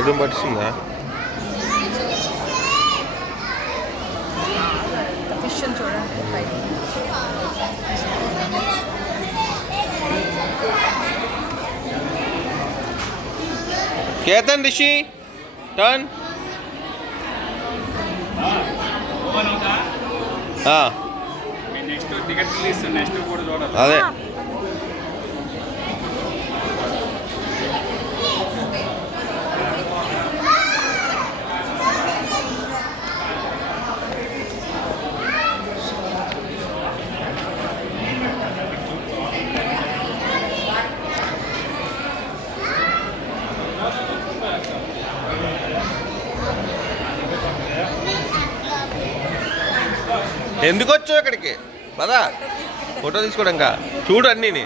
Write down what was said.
ఎడుం పట్టిస్తుందా? Fish చూడండి పైకి. Ketan Rishi turn. Next ticket release next కూడా చూడాలి. అదే ఎందుకు వచ్చావు ఇక్కడికి? పదా ఫోటో తీసుకోవడానికి చూడు అన్నీని.